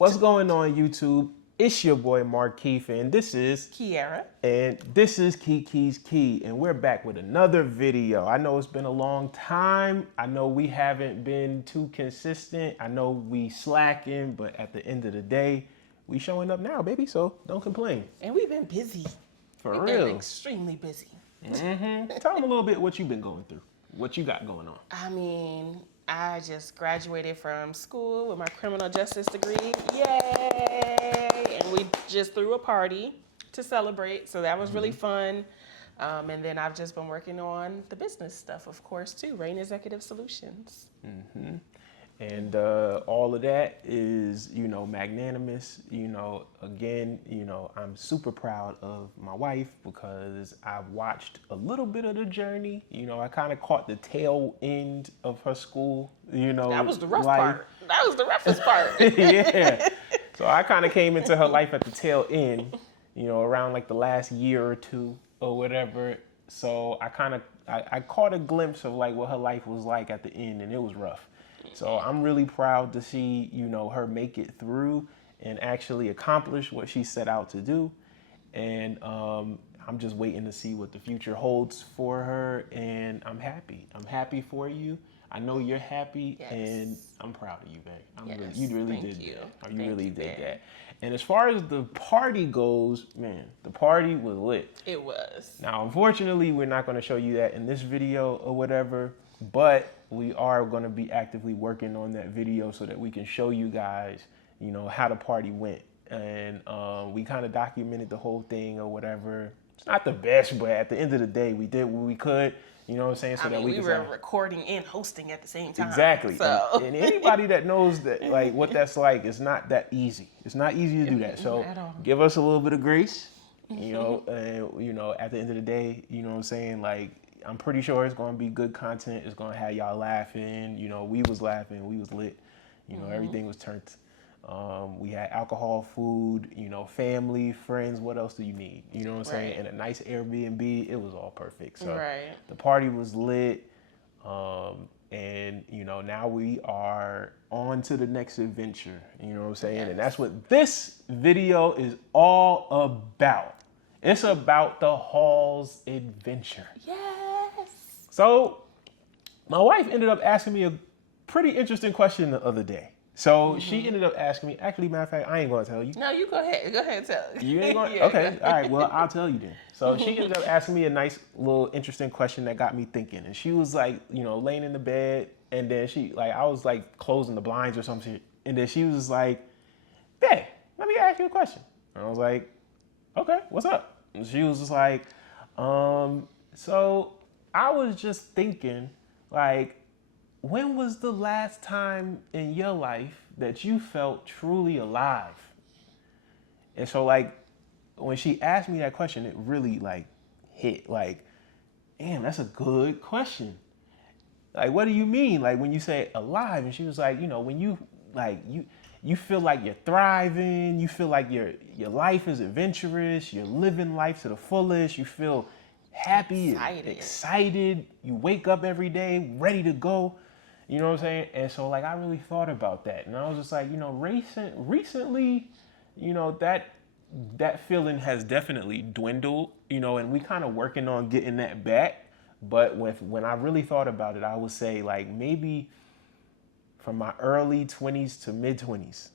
What's going on, YouTube? It's your boy Markeith, and this is Kiara. And this is Kiki's Key, and we're back with another video. I know it's been a long time. I know we haven't been too consistent. I know we slacking, but at the end of the day, we showing up now, baby. So don't complain. And we've been busy. For We've real. been extremely busy. Tell them a little bit what you've been going through. What you got going on. I mean, I just graduated from school with my criminal justice degree. Yay! And we just threw a party to celebrate. So that was really fun. And then I've just been working on the business stuff, of course, too. Rain Executive Solutions. And all of that is, magnanimous. Again, I'm super proud of my wife because I watched a little bit of the journey. I kind of caught the tail end of her school, That was the rough life. part. That was the roughest part. Yeah. So I kind of came into her life at the tail end, around like the last year or two or whatever. So I caught a glimpse of like what her life was like at the end, and it was rough. So I'm really proud to see, her make it through and actually accomplish what she set out to do. And I'm just waiting to see what the future holds for her. And I'm happy. I'm happy for you. I know you're happy, Yes. and I'm proud of you, babe. Yes, You really thank did you. that. You Thank really you, did babe. that. And as far as the party goes, man, the party was lit. It was. Now, unfortunately, we're not going to show you that in this video or whatever, but we are going to be actively working on that video so that we can show you guys, how the party went. And we kind of documented the whole thing or whatever. It's not the best, but at the end of the day, we did what we could, you know what I'm saying? So that we we can were recording and hosting at the same time. Exactly. So. And anybody that knows that, like, what that's like, it's not that easy. It's not easy to do that. So At all. give us a little bit of grace, and, at the end of the day, you know what I'm saying? Like, I'm pretty sure it's going to be good content. It's going to have y'all laughing. We was laughing. We was lit. Everything was turned. We had alcohol, food, family, friends. What else do you need? You know what I'm saying? Right. And a nice Airbnb. It was all perfect. So Right. the party was lit. And now we are on to the next adventure. You know what I'm saying? Yes. And that's what this video is all about. It's about the Halls adventure. Yes. So my wife ended up asking me a pretty interesting question the other day. So she ended up asking me, actually, matter of fact, I ain't going to tell you. No, you go ahead. Go ahead and tell. You ain't going? Yeah, Okay, go all right, well, I'll tell you then. So she ended up asking me a nice little interesting question that got me thinking. And she was like, laying in the bed, and then I was like closing the blinds or something. And then she was like, "Babe, let me ask you a question." And I was like, "Okay, what's up?" And she was just like, so I was just thinking, like, when was the last time in your life that you felt truly alive? And so, like, when she asked me that question, it really, like, hit, like, damn, that's a good question. Like, what do you mean? Like, when you say alive? And she was like, when you, like, you feel like you're thriving, you feel like your life is adventurous, you're living life to the fullest, you feel happy, excited, you wake up every day ready to go. You know what I'm saying? And so, like, I really thought about that. And I was just like, recently, that feeling has definitely dwindled, and we kind of working on getting that back. But when I really thought about it, I would say, like, maybe from my early 20s to mid 20s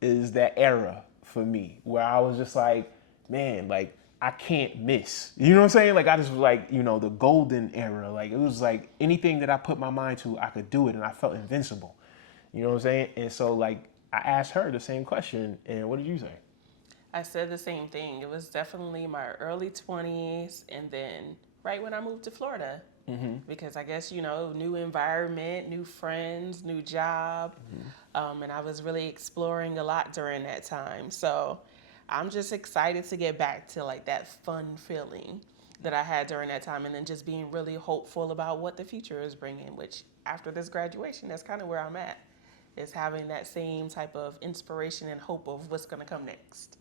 is that era for me where I was just like, man, like, I can't miss. You know what I'm saying? Like, I just was like, the golden era. Like, it was like anything that I put my mind to, I could do it, and I felt invincible. You know what I'm saying? And so, like, I asked her the same question, and what did you say? I said the same thing. It was definitely my early 20s, and then right when I moved to Florida. Because I guess, new environment, new friends, new job. And I was really exploring a lot during that time. So I'm just excited to get back to, like, that fun feeling that I had during that time, and then just being really hopeful about what the future is bringing, which after this graduation, that's kind of where I'm at, is having that same type of inspiration and hope of what's going to come next.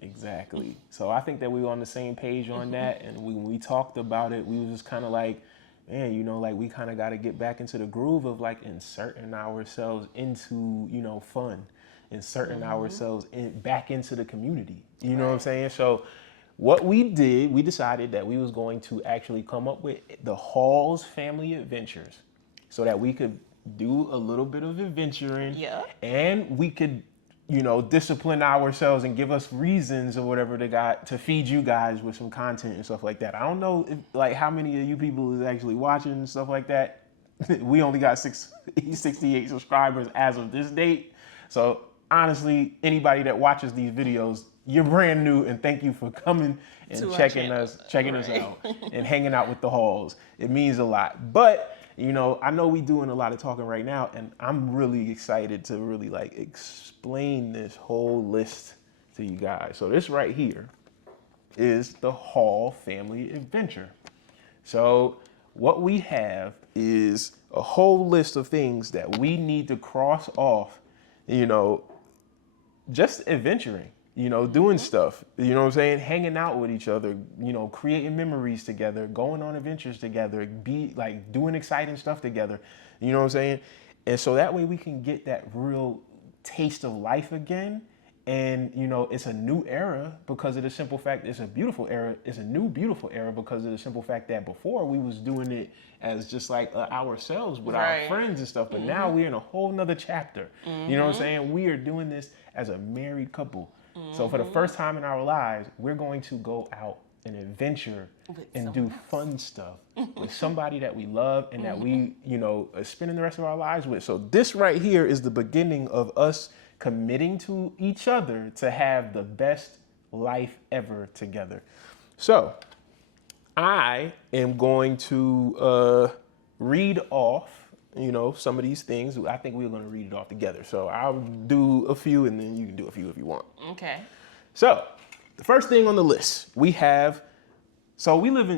Exactly. So I think that we were on the same page on that, and when we talked about it, we were just kind of like, man, like, we kind of got to get back into the groove of, like, inserting ourselves into, fun. inserting ourselves back into the community. You know what I'm saying? So what we did, we decided that we was going to actually come up with the Halls Family Adventures so that we could do a little bit of adventuring and we could, you know, discipline ourselves and give us reasons or whatever to feed you guys with some content and stuff like that. I don't know if, like, how many of you people is actually watching and stuff like that. We only got 68 subscribers as of this date. So honestly, anybody that watches these videos, you're brand new, and thank you for coming and checking us out and hanging out with the Halls. It means a lot. But, you know, I know we doing a lot of talking right now, and I'm really excited to really like explain this whole list to you guys. So this right here is the Hall Family Adventure. So what we have is a whole list of things that we need to cross off, you know, just adventuring, you know, doing stuff, you know what I'm saying? Hanging out with each other, you know, creating memories together, going on adventures together, doing exciting stuff together, you know what I'm saying? And so that way we can get that real taste of life again. And, you know, it's a new era because of the simple fact it's a beautiful era. It's a new beautiful era because of the simple fact that before we was doing it as just like ourselves with our friends and stuff. But now we're in a whole nother chapter. You know what I'm saying? We are doing this as a married couple. So for the first time in our lives, we're going to go out and adventure and do fun stuff with somebody that we love and that we, you know, are spending the rest of our lives with. So this right here is the beginning of us committing to each other to have the best life ever together. So I am going to read off, you know, some of these things. I think we're going to read it off together. So I'll do a few and then you can do a few if you want. Okay. So the first thing on the list we have, so we live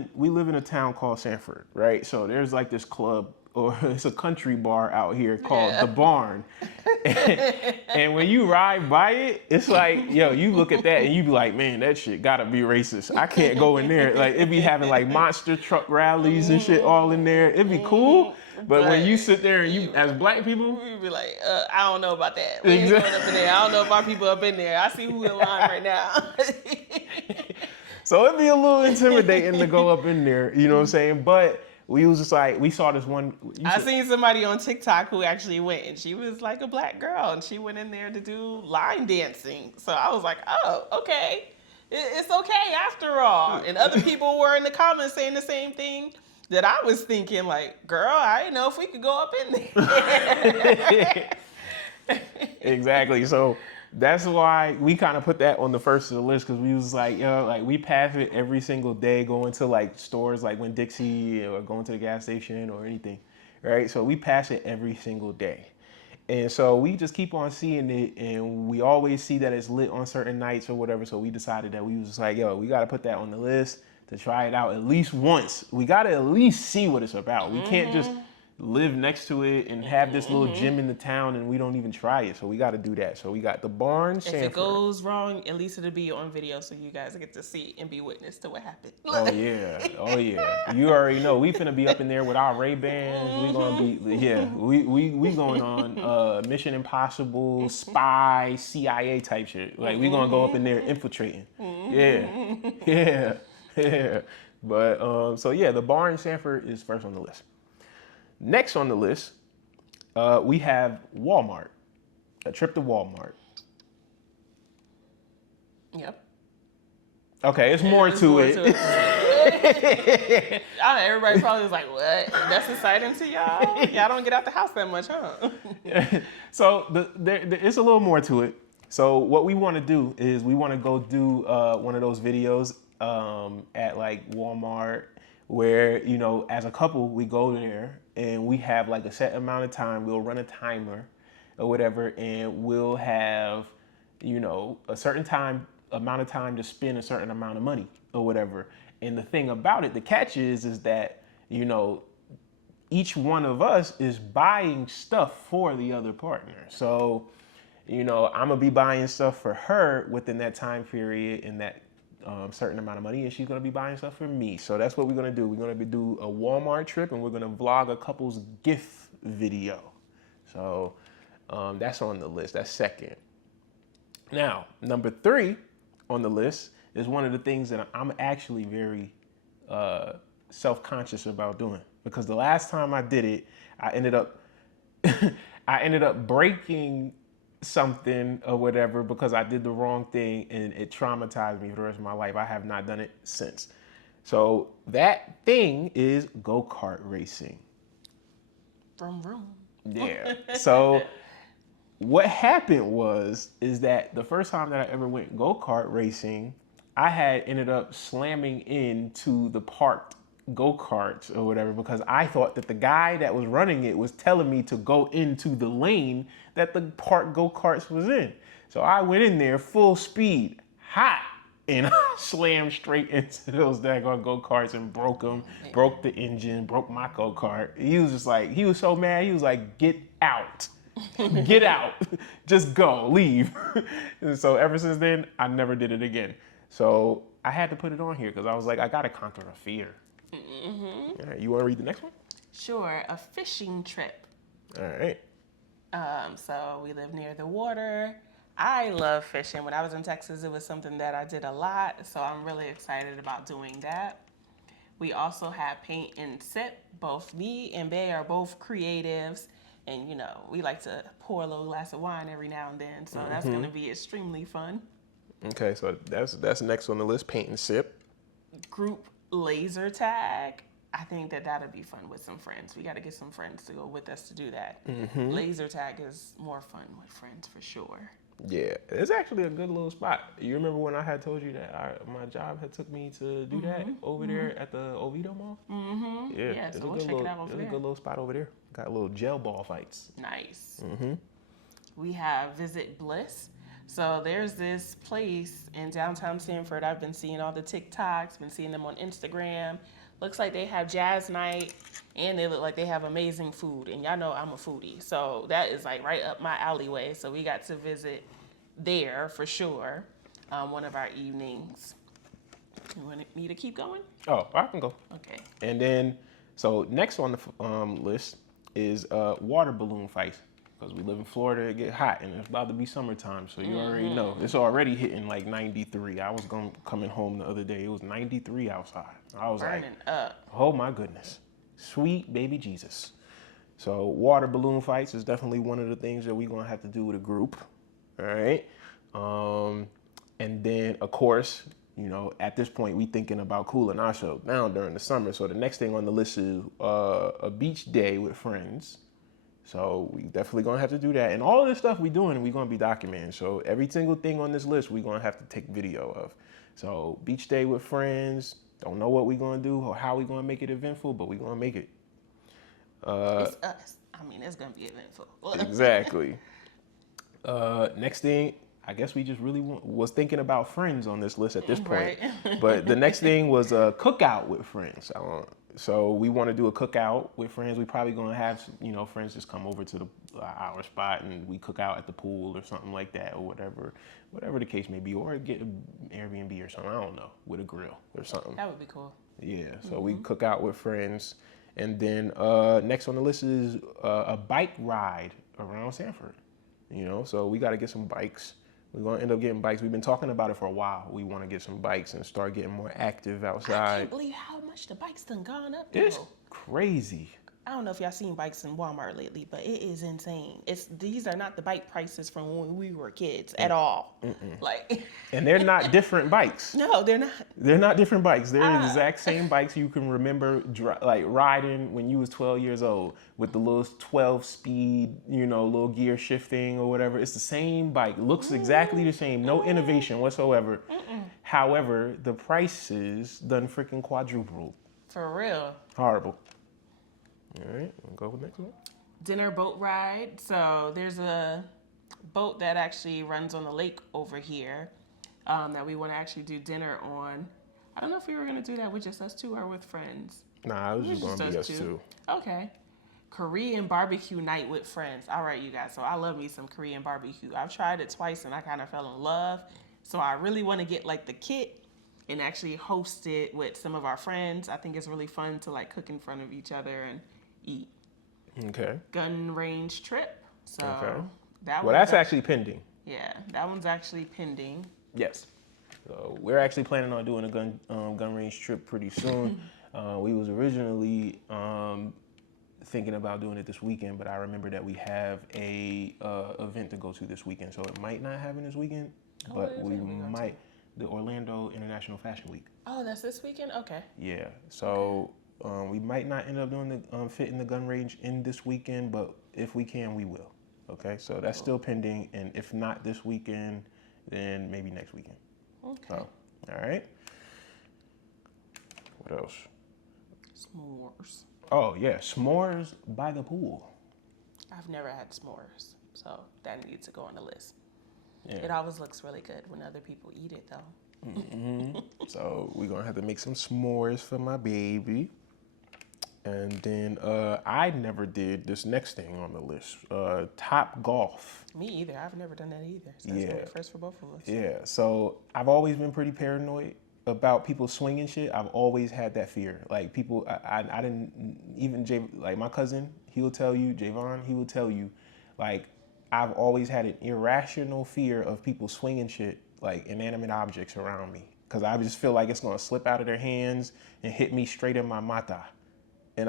in a town called Sanford, right? So there's like this club, or it's a country bar out here called The Barn. And when you ride by it, it's like, yo, you look at that and you be like, man, that shit gotta be racist. I can't go in there. Like, it be having like monster truck rallies and shit all in there. It'd be cool. But when you sit there and you, as black people, we be like, I don't know about that. We ain't going up in there. I don't know if our people up in there. I see who in line right now. So it'd be a little intimidating to go up in there, you know what I'm saying? But we was just like, we saw this one. I seen somebody on TikTok who actually went, and she was like a black girl, and she went in there to do line dancing. So I was like, oh, okay. It's okay after all. And other people were in the comments saying the same thing that I was thinking, like, girl, I didn't know if we could go up in there. Exactly. So that's why we kind of put that on the first of the list, because we was like, yo, like we pass it every single day going to like stores like Winn-Dixie or going to the gas station or anything, right? So we pass it every single day. And so we just keep on seeing it, and we always see that it's lit on certain nights or whatever. So we decided that we was just like, yo, we got to put that on the list to try it out at least once. We got to at least see what it's about. We can't just live next to it and have this little gym in the town and we don't even try it. So we got to do that. So we got The Barn, Sanford. If it goes wrong, at least it'll be on video so you guys get to see and be witness to what happened. Oh yeah. Oh yeah. You already know we finna be up in there with our Ray-Bans. We gonna be, yeah, we going on Mission Impossible, spy, CIA type shit. Like we gonna go up in there infiltrating. Yeah. But so yeah, The Barn, Sanford is first on the list. Next on the list, we have Walmart, a trip to Walmart. Yep. Okay, it's more to it. Everybody probably was like, what? That's exciting to y'all? Y'all don't get out the house that much, huh? So it's a little more to it. So what we want to do is we want to go do one of those videos at like Walmart, where, you know, as a couple, we go there and we have like a set amount of time. We'll run a timer or whatever, and we'll have, you know, a certain amount of time to spend a certain amount of money or whatever. And the thing about it, the catch is that, you know, each one of us is buying stuff for the other partner. So, you know, I'm gonna be buying stuff for her within that time period and that certain amount of money, and she's gonna be buying stuff for me. So that's what we're gonna do. We're gonna do a Walmart trip, and we're gonna vlog a couple's gift video. So that's on the list. That's second. Now, number 3 on the list is one of the things that I'm actually very self-conscious about doing, because the last time I did it, I ended up I ended up breaking something or whatever because I did the wrong thing, and it traumatized me for the rest of my life. I have not done it since. So that thing is go-kart racing. Vroom, vroom. Yeah. So what happened is that the first time that I ever went go-kart racing, I had ended up slamming into the parked go-karts or whatever, because I thought that the guy that was running it was telling me to go into the lane that the parked go-karts was in. So I went in there full speed, hot, and I slammed straight into those daggone go-karts and broke them, broke the engine, broke my go-kart. He was just like, he was so mad. He was like, get out. Get out. Just go, leave. And so ever since then, I never did it again. So I had to put it on here because I was like, I got to conquer a fear. Mm-hmm. All right, you want to read the next one? Sure. A fishing trip. All right. So we live near the water. I love fishing. When I was in Texas, it was something that I did a lot. So I'm really excited about doing that. We also have paint and sip. Both me and Bay are both creatives. And, you know, we like to pour a little glass of wine every now and then. So that's going to be extremely fun. Okay, so that's next on the list, paint and sip. Group laser tag. I think that that'll be fun with some friends. We got to get some friends to go with us to do that. Mm-hmm. Laser tag is more fun with friends for sure. Yeah, it's actually a good little spot. You remember when I had told you that my job had took me to do that over there at the Oviedo Mall? Mm-hmm. Yeah, so we'll check it out over there. It's a good little spot over there. Got little gel ball fights. Nice. Mm-hmm. We have Visit Bliss. So there's this place in downtown Sanford. I've been seeing all the TikToks, been seeing them on Instagram. Looks like they have jazz night, and they look like they have amazing food. And y'all know I'm a foodie, so that is like right up my alleyway. So we got to visit there for sure, one of our evenings. You want me to keep going? Oh, I can go. Okay. And then, so next on the list is water balloon fights. Because we live in Florida, it get hot, and it's about to be summertime, so you already know. It's already hitting like 93. I was coming home the other day, it was 93 outside. I was burning up. Oh my goodness, sweet baby Jesus. So water balloon fights is definitely one of the things that we're gonna have to do with a group, all right? And then, of course, you know, at this point, we thinking about cooling ourselves down during the summer. So the next thing on the list is a beach day with friends. So we definitely gonna have to do that. And all of this stuff we doing, we're gonna be documenting. So every single thing on this list, we're gonna have to take video of. So beach day with friends, don't know what we're gonna do or how we're gonna make it eventful, but we're gonna make it. It's us. I mean, it's gonna be eventful. Exactly. Next thing, I guess we just really was thinking about friends on this list at this point. Right. But the next thing was a cookout with friends. So we want to do a cookout with friends. We probably gonna have, you know, friends just come over to our spot and we cook out at the pool or something like that, or whatever the case may be, or get an Airbnb or something. I don't know, with a grill or something. That would be cool. Yeah. So we cook out with friends, and then next on the list is a bike ride around Sanford. You know, so we got to get some bikes. We're going to end up getting bikes. We've been talking about it for a while. We want to get some bikes and start getting more active outside. I can't believe how much the bikes done gone up, though. It's crazy. I don't know if y'all seen bikes in Walmart lately, but it is insane. These are not the bike prices from when we were kids at all. Like, and they're not different bikes. No, they're not. They're not different bikes. They're the exact same bikes you can remember like riding when you was 12 years old with the little 12-speed, you know, little gear shifting or whatever. It's the same bike. Looks exactly the same. No innovation whatsoever. However, the prices done freaking quadrupled. For real. Horrible. All right, we'll go with the next one. Dinner boat ride. So there's a boat that actually runs on the lake over here that we want to actually do dinner on. I don't know if we were going to do that with just us two or with friends. Nah, it was just going to be us two. Okay. Korean barbecue night with friends. All right, you guys. So I love me some Korean barbecue. I've tried it twice and I kind of fell in love. So I really want to get like the kit and actually host it with some of our friends. I think it's really fun to like cook in front of each other and eat. Okay. Gun range trip. So okay. That well, that's actually pending. Yeah, that one's actually pending. Yes. So we're actually planning on doing a gun range trip pretty soon. We was originally thinking about doing it this weekend, but I remember that we have a event to go to this weekend, so it might not happen this weekend, but we might. The Orlando International Fashion Week. Oh, that's this weekend? Okay. Yeah. So we might not end up doing the fit in the gun range in this weekend, but if we can, we will. Okay. So that's still pending, and if not this weekend, then maybe next weekend. Okay. So, all right. What else? S'mores. Oh yeah, s'mores by the pool. I've never had s'mores, so that needs to go on the list. Yeah. It always looks really good when other people eat it, though. Mm-hmm. So we're gonna have to make some s'mores for my baby. And then I never did this next thing on the list, Top Golf. Me either. I've never done that either. So that's gonna be a first for both of us. Yeah. So I've always been pretty paranoid about people swinging shit. I've always had that fear. Like people, I didn't even like my cousin. He will tell you, Javon. He will tell you, like I've always had an irrational fear of people swinging shit, like inanimate objects around me, because I just feel like it's gonna slip out of their hands and hit me straight in my mata. And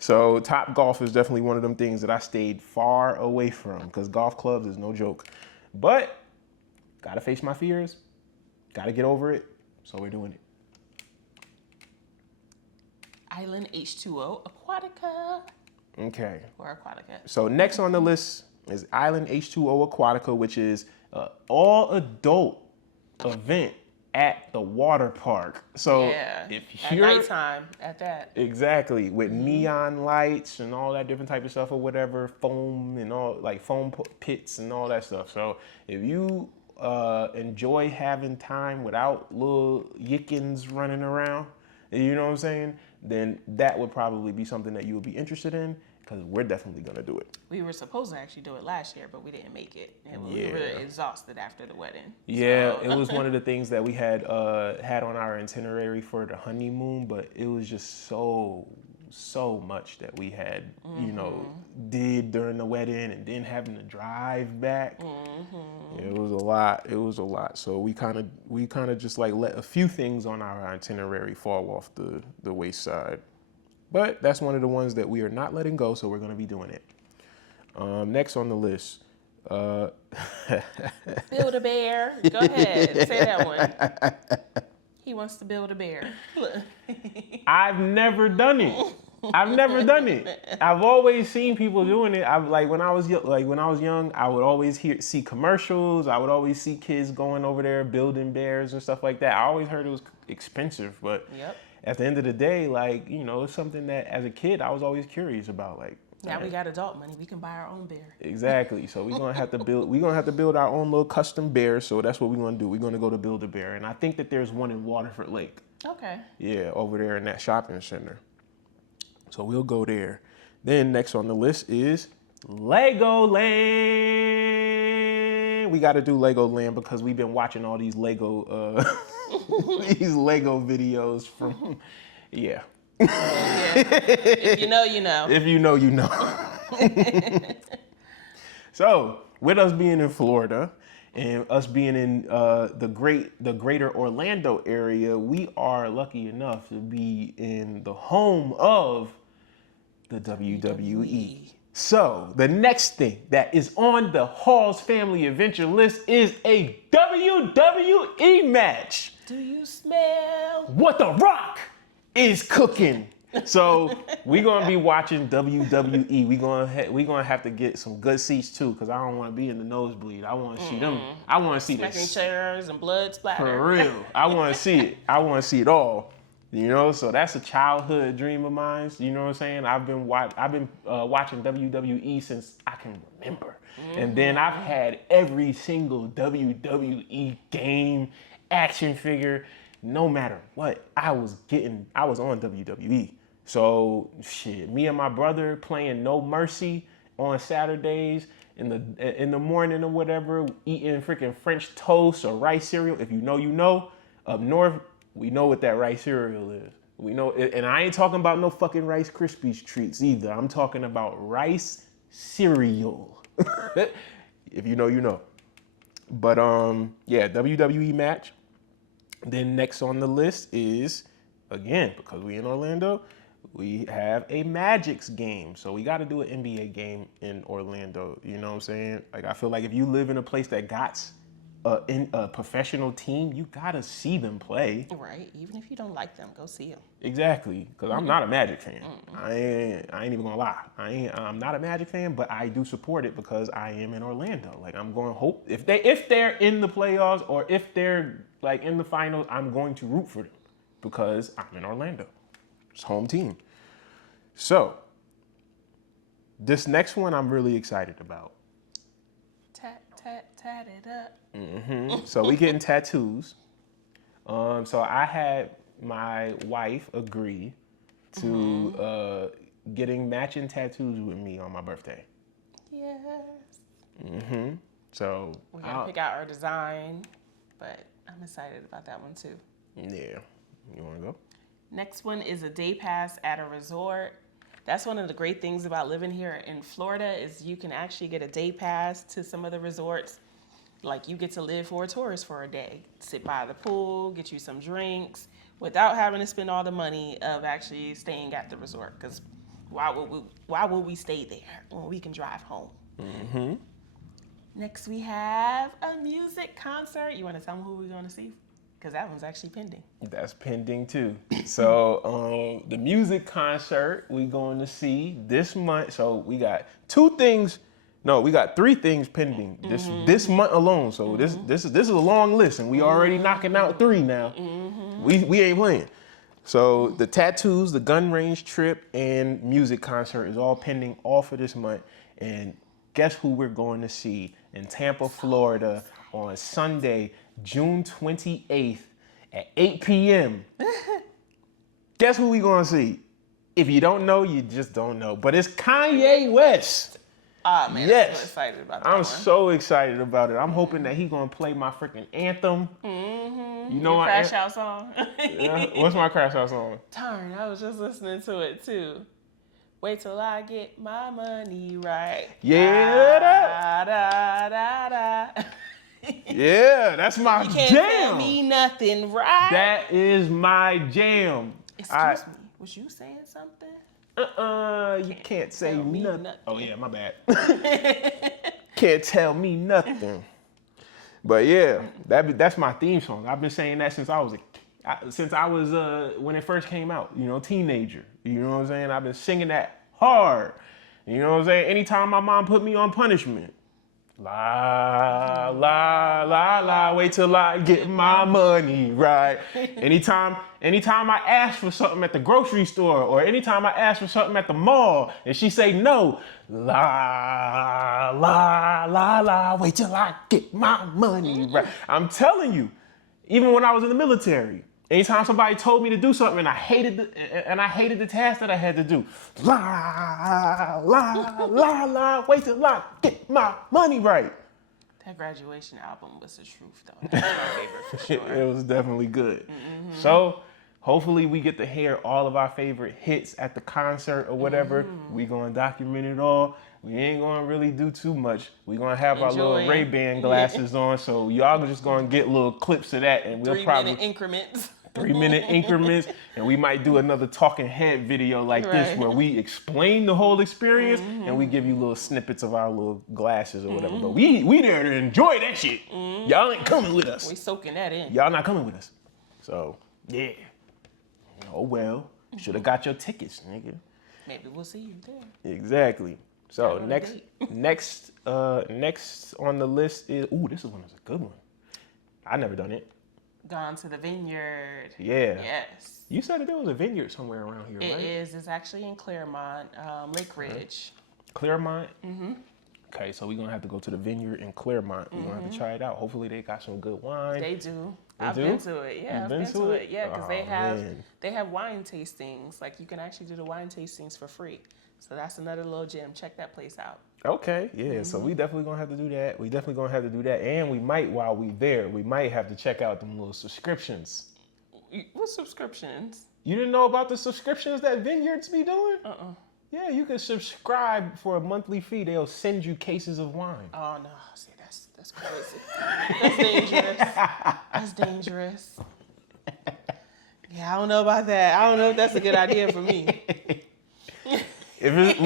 so Top Golf is definitely one of them things that I stayed far away from, because golf clubs is no joke. But gotta face my fears, gotta get over it, so we're doing it. Island H2O Aquatica. Okay. Or Aquatica. So next on the list is Island H2O Aquatica, which is an all-adult event at the water park. So if you're at nighttime at that. Exactly, with neon lights and all that different type of stuff or whatever, foam and all, like foam pits and all that stuff. So if you enjoy having time without little yickins running around, you know what I'm saying, then that would probably be something that you would be interested in, because we're definitely gonna do it. We were supposed to actually do it last year, but we didn't make it. And we were exhausted after the wedding. Yeah, so. It was one of the things that we had on our itinerary for the honeymoon, but it was just so much that we had, you know, did during the wedding, and then having to drive back. It was a lot. It was a lot. So we kind of just like let a few things on our itinerary fall off the wayside. But that's one of the ones that we are not letting go, so we're going to be doing it. Next on the list. Build a bear. Go ahead. Say that one. He wants to build a bear. I've never done it. I've always seen people doing it. When I was young, I would always see commercials. I would always see kids going over there building bears and stuff like that. I always heard it was expensive, but at the end of the day, like, you know, it's something that as a kid I was always curious about. Like, now we got adult money, we can buy our own bear. Exactly. So we're gonna have to build our own little custom bear. So that's what we're gonna do. We're gonna go to Build-A-Bear, and I think that there's one in Waterford Lake. Okay. Yeah, over there in that shopping center. So we'll go there. Then next on the list is Legoland. We got to do Legoland because we've been watching all these Lego these Lego videos from If you know, you know. If you know, you know. So, with us being in Florida and us being in the greater Orlando area, we are lucky enough to be in the home of the WWE. So, the next thing that is on the Hall's Family Adventure list is a WWE match. Do you smell what The Rock is cooking? So we're gonna be watching WWE. We're gonna have to get some good seats too, because I don't want to be in the nosebleed. I want to see them. I want to see smacking chairs and blood splatter. For real. I want to see it. I want to see it all. You know, so that's a childhood dream of mine. You know what I'm saying? I've been watching WWE since I can remember, and then I've had every single WWE game, action figure. No matter what, I was on WWE. So shit, me and my brother playing No Mercy on Saturdays in the morning or whatever, eating freaking French toast or rice cereal. If you know, you know. Up north, we know what that rice cereal is. We know, and I ain't talking about no fucking Rice Krispies treats either. I'm talking about rice cereal. If you know, you know. But yeah, WWE match. Then next on the list is, again, because we in Orlando, we have a Magic's game. So we got to do an NBA game in Orlando. You know what I'm saying? Like, I feel like if you live in a place that got in a professional team, you got to see them play. Right. Even if you don't like them, go see them. Exactly. Because I'm not a Magic fan. I ain't even going to lie. I'm not a Magic fan, but I do support it because I am in Orlando. Like, I'm going to hope if they're in the playoffs or if they're like in the finals, I'm going to root for them because I'm in Orlando. It's home team. So, this next one I'm really excited about. Tat, tat, tat it up. So we getting tattoos. So I had my wife agree to getting matching tattoos with me on my birthday. Yes. So We gotta pick out our design, but I'm excited about that one too. yeah, you want to go? Next one is a day pass at a resort. That's one of the great things about living here in Florida is you can actually get a day pass to some of the resorts. Like you get to live for a tourist for a day, sit by the pool, get you some drinks without having to spend all the money of actually staying at the resort. Because why would we stay there when we can drive home? Next we have a music concert. You want to tell me who we're going to see? Because that one's actually pending. That's pending too. So the music concert we going to see this month. So we got we got 3 things pending this month alone. So this is a long list, and we already knocking out 3 now. We ain't playing. So the tattoos, the gun range trip, and music concert is all pending all for this month. And guess who we're going to see in Tampa, Florida on Sunday, June 28th at 8 p.m. Guess who we going to see? If you don't know, you just don't know. But it's Kanye West. Ah, man, Yes. I'm so excited about that I'm one. so excited about it. I'm hoping that he gonna play my freaking anthem. You know Your my Crash Out song. Yeah, what's my Crash Out song? Darn, I was just listening to it too. Wait till I get my money right. Yeah, Da, da, da, da. Yeah, that's my You can't jam. tell me nothing, right? That is my jam. Excuse me, was you saying something? You can't say tell me nothing. nothing. Oh yeah, my bad. Can't tell me nothing. But yeah, that's my theme song. I've been saying that since I was when it first came out. You know, teenager. You know what I'm saying? I've been singing that hard. You know what I'm saying? Anytime my mom put me on punishment. La, la, la, la, wait till I get my money right. Anytime I ask for something at the grocery store or anytime I ask for something at the mall and she say no, la, la, la, la, wait till I get my money right. I'm telling you, even when I was in the military, anytime somebody told me to do something and I hated the task that I had to do, la, la, la, la, wait till I get my money right. That graduation album was the truth, though. That's my favorite for sure. It was definitely good. So hopefully we get to hear all of our favorite hits at the concert or whatever. We gonna document it all. We ain't gonna really do too much. We gonna have our little Enjoy. Ray-Ban glasses on, so y'all are just gonna get little clips of that, and we'll 3-minute increments. 3-minute increments, and we might do another talking head video like this Right. where we explain the whole experience and we give you little snippets of our little glasses or whatever. But we there to enjoy that shit. Y'all ain't coming with us. We soaking that in. Y'all not coming with us. So yeah. Oh well. Should have got your tickets, nigga. Maybe we'll see you there. Exactly. So Got on a next on the list is this one is a good one. I never done it. Gone to the Vineyard. Yeah. Yes. You said that there was a vineyard somewhere around here, It right? is. It's actually in Claremont, Lake Ridge. Claremont? Okay, so we're going to have to go to the vineyard in Claremont. We're going to have to try it out. Hopefully they got some good wine. They do. They I've do? been to it. Yeah, You've I've been been to to it? it. Yeah, because Oh, they have wine tastings. Like you can actually do the wine tastings for free. So that's another little gem. Check that place out. Okay, yeah, so we definitely going to have to do that. We definitely going to have to do that. And we might, while we there, we might have to check out them little subscriptions. What subscriptions? You didn't know about the subscriptions that vineyards be doing? Uh-uh. Yeah, you can subscribe for a monthly fee. They'll send you cases of wine. Oh no, see that's crazy. That's dangerous. That's dangerous. Yeah, I don't know about that. I don't know if that's a good idea for me. If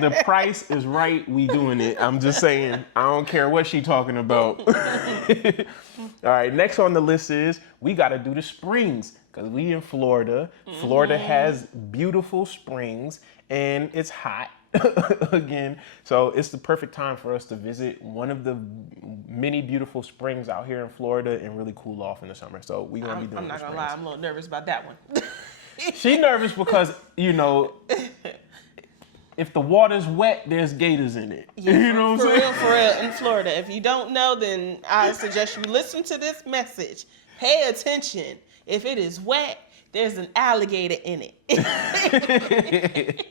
the price is right, we doing it. I'm just saying, I don't care what she talking about. All right, next on the list is we got to do the springs because we in Florida. Florida has beautiful springs and it's hot again. So it's the perfect time for us to visit one of the many beautiful springs out here in Florida and really cool off in the summer. So we gonna be doing. I'm not gonna lie, I'm a little nervous about that one. She nervous because, you know, if the water's wet, there's gators in it. Yeah, you know what I'm saying? For real, in Florida. If you don't know, then I suggest you listen to this message. Pay attention. If it is wet, there's an alligator in it.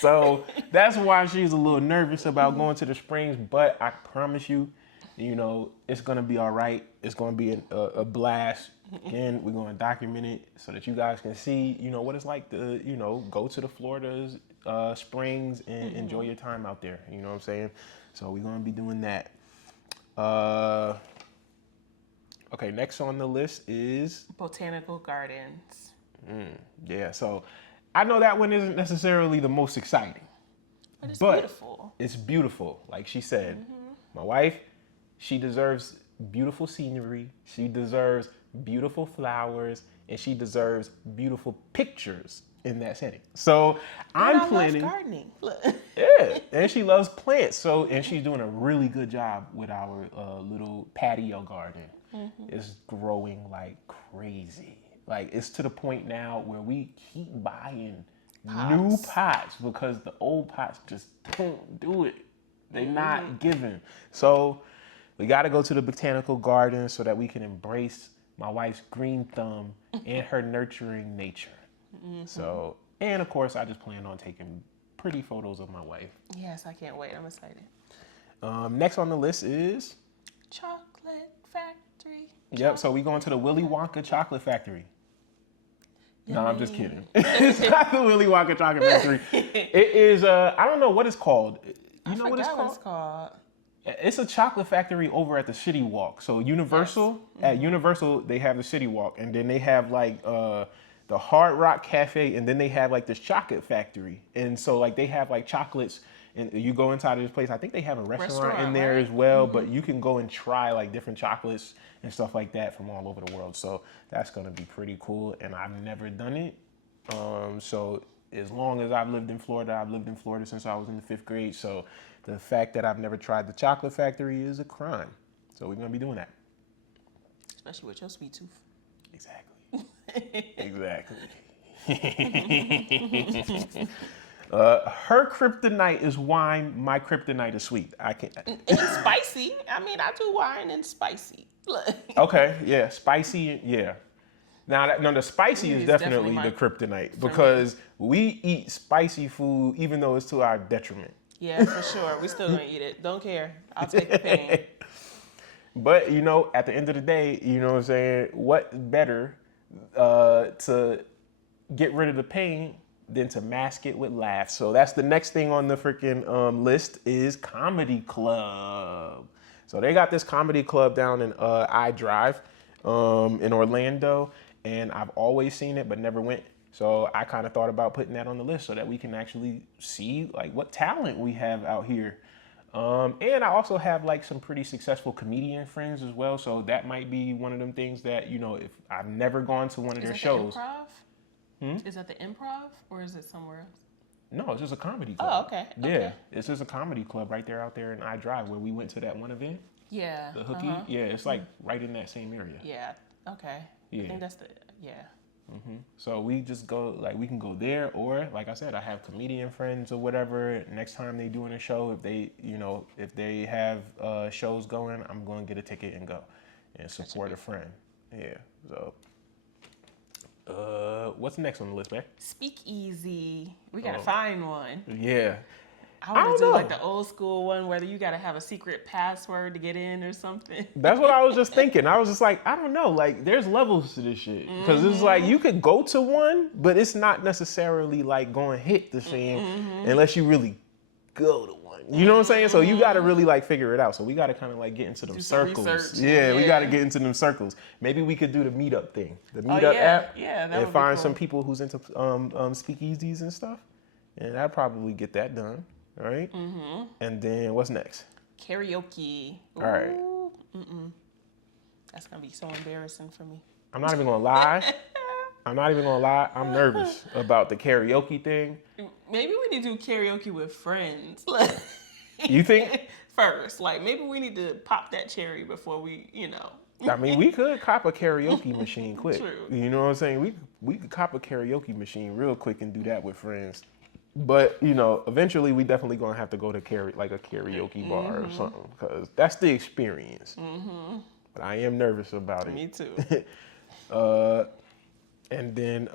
So that's why she's a little nervous about going to the springs. But I promise you, you know, it's going to be all right. It's going to be a blast. Again, we're going to document it so that you guys can see, you know, what it's like to, you know, go to the Florida's springs and enjoy your time out there. You know what I'm saying? So we're going to be doing that. Okay, next on the list is Botanical Gardens. Yeah, so I know that one isn't necessarily the most exciting. But it's But beautiful. it's beautiful. Like she said, my wife, she deserves beautiful scenery. She deserves beautiful flowers. And she deserves beautiful pictures in that setting. So I'm planning. Love gardening. Look. Yeah, and she loves plants. So, and she's doing a really good job with our little patio garden. It's growing like crazy. Like it's to the point now where we keep buying new pots because the old pots just don't do it. They're not giving. So we got to go to the botanical garden so that we can embrace my wife's green thumb and her nurturing nature. So, and of course, I just plan on taking pretty photos of my wife. Yes, I can't wait. I'm excited. Next on the list is Chocolate Factory. Yep, so we going to the Willy Wonka Chocolate Factory. No, I'm just kidding. It's not the Willy Wonka Chocolate Factory. It is, I don't know what it's called. You know what it's called? What it's called. It's a chocolate factory over at the City Walk. So Universal, at Universal, they have the City Walk. And then they have like the Hard Rock Cafe. And then they have like this chocolate factory. And so like they have like chocolates. And you go inside of this place. I think they have a restaurant in there as well. But you can go and try like different chocolates and stuff like that from all over the world. So that's going to be pretty cool. And I've never done it. So as long as I've lived in Florida since I was in the 5th grade. So the fact that I've never tried the chocolate factory is a crime. So we're going to be doing that. Especially with your sweet tooth. Exactly. Exactly. Her kryptonite is wine. My kryptonite is sweet. I can't. And spicy. I mean, I do wine and spicy. Look. Okay, yeah, spicy, yeah. Now, the spicy is definitely the kryptonite because we eat spicy food even though it's to our detriment. Yeah, for sure. We still gonna eat it. Don't care. I'll take the pain. But, you know, at the end of the day, you know what I'm saying, what better to get rid of the pain than to mask it with laughs. So that's the next thing on the freaking list is comedy club. So they got this comedy club down in iDrive in Orlando, and I've always seen it but never went. So I kind of thought about putting that on the list so that we can actually see like what talent we have out here. And I also have like some pretty successful comedian friends as well. So that might be one of them things that, you know, if I've never gone to one of their shows. Is that the Improv or is it somewhere else? No, it's just a comedy club. Oh, okay. Yeah, it's just a comedy club right there out there in iDrive where we went to that one event. Yeah. The Hookie. Yeah, it's like right in that same area. Yeah. Okay. Yeah. I think that's the So we just go, like, we can go there, or like I said, I have comedian friends or whatever. Next time they doing a show, if they, you know, if they have shows going, I'm going to get a ticket and go and support a friend. Yeah. So, what's next on the list, man? Speakeasy. We gotta find one. Yeah. I I want don't to do know. like the old school one where you got to have a secret password to get in or something. That's what I was just thinking. I was just like, I don't know. Like, there's levels to this shit. Because it's like, you could go to one, but it's not necessarily like going to hit the same unless you really go to one. You know what I'm saying? So you got to really like figure it out. So we got to kind of like get into them Do some circles. research. Yeah, we got to Yeah. get into them circles. Maybe we could do the meetup thing, the Oh, meetup yeah. app, Yeah, that and would be find cool. some people who's into speakeasies and stuff. And I'd probably get that done. All right. And then what's next? Karaoke. Ooh. All right. That's going to be so embarrassing for me. I'm not even gonna lie. I'm nervous about the karaoke thing. Maybe we need to do karaoke with friends. You think? First, like maybe we need to pop that cherry before we, you know. I mean, we could cop a karaoke machine quick. True. You know what I'm saying? We could cop a karaoke machine real quick and do that with friends. But you know, eventually we definitely gonna have to go to like a karaoke bar or something because that's the experience. But I am nervous about it. Me too. And then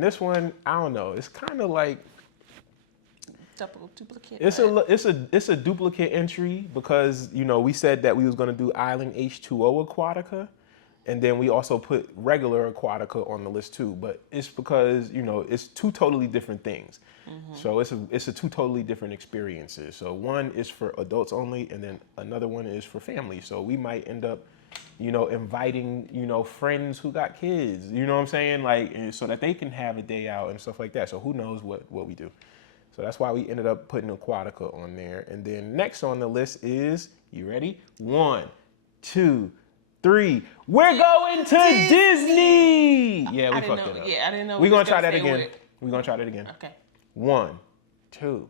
this one, I don't know. It's kind of like Duplicate. it's a duplicate entry because you know we said that we was gonna do Island H2O Aquatica, and then we also put regular Aquatica on the list too. But it's because you know it's two totally different things. So it's a two totally different experiences. So one is for adults only, and then another one is for families. So we might end up, you know, inviting, you know, friends who got kids, you know what I'm saying? Like, and so that they can have a day out and stuff like that. So who knows what we do. So that's why we ended up putting Aquatica on there. And then next on the list is, you ready? 1, 2, 3. We're going to Disney! Yeah, we fucked it up. Yeah, I didn't know. We're going to try that say again. what- We're going to try that again. Okay. 1, 2,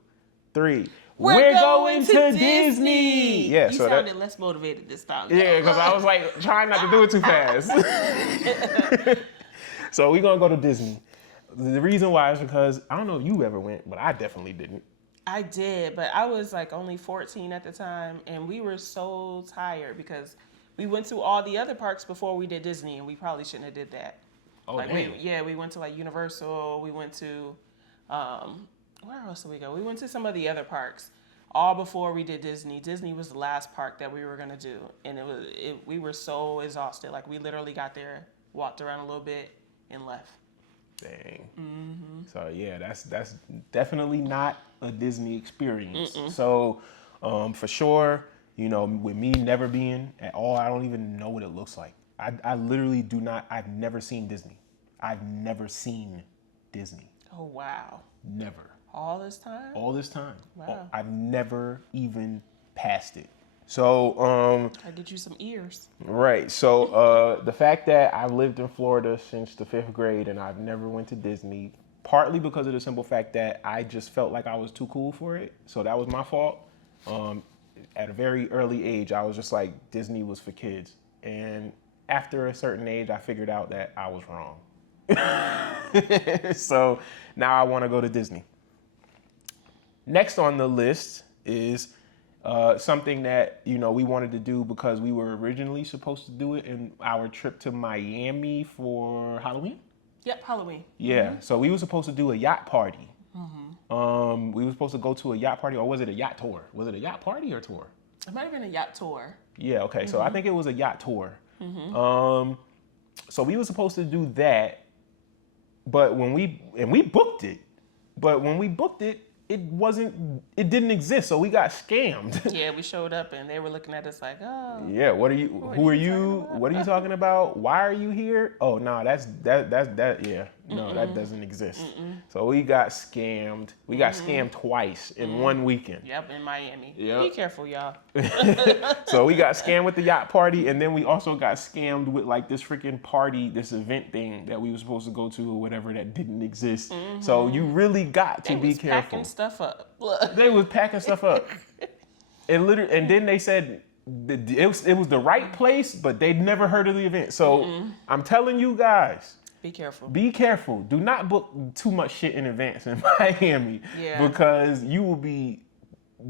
3. We're going to Disney. Yeah, You so sounded less motivated this time. yeah, because I was like trying not to do it too fast. So we're gonna go to Disney. The reason why is because I don't know if you ever went, but I definitely didn't. I did, but I was like only 14 at the time, and we were so tired because we went to all the other parks before we did Disney, and we probably shouldn't have did that. Oh, like damn. we went to like Universal. We went to where else did we go? We went to some of the other parks all before we did Disney. Disney was the last park that we were gonna do, and we were so exhausted. Like we literally got there, walked around a little bit, and left. Dang. So yeah, that's definitely not a Disney experience. So for sure, you know, with me never being at all, I don't even know what it looks like. I literally do not. I've never seen Disney. I've never seen Disney. Oh wow! Never. All this time? All this time. Wow. I've never even passed it. So, I get you some ears. right. So, the fact that I've lived in Florida since the 5th grade and I've never went to Disney, partly because of the simple fact that I just felt like I was too cool for it. So that was my fault. At a very early age, I was just like, Disney was for kids. And after a certain age, I figured out that I was wrong. So now I want to go to Disney. Next on the list is something that, you know, we wanted to do because we were originally supposed to do it in our trip to Miami for Halloween. Yep, Halloween. Yeah, so we were supposed to do a yacht party. We were supposed to go to a yacht party, or was it a yacht tour? Was it a yacht party or tour? It might have been a yacht tour. Yeah, okay, so I think it was a yacht tour. So we were supposed to do that, but when we booked it, it didn't exist, so we got scammed. Yeah, we showed up and they were looking at us like, oh. Yeah, who are you? What are you talking about? Why are you here? Oh, no, that doesn't exist. So we got scammed. We got scammed twice in one weekend. Yep, in Miami. Yep. Be careful, y'all. So we got scammed with the yacht party, and then we also got scammed with like this freaking party, this event thing that we were supposed to go to or whatever that didn't exist. So you really got to They be was careful. packing stuff up. Look. They was packing stuff up. And then they said it was the right place, but they'd never heard of the event. So I'm telling you guys, Be careful. be careful. Do not book too much shit in advance in Miami, Yeah. because you will be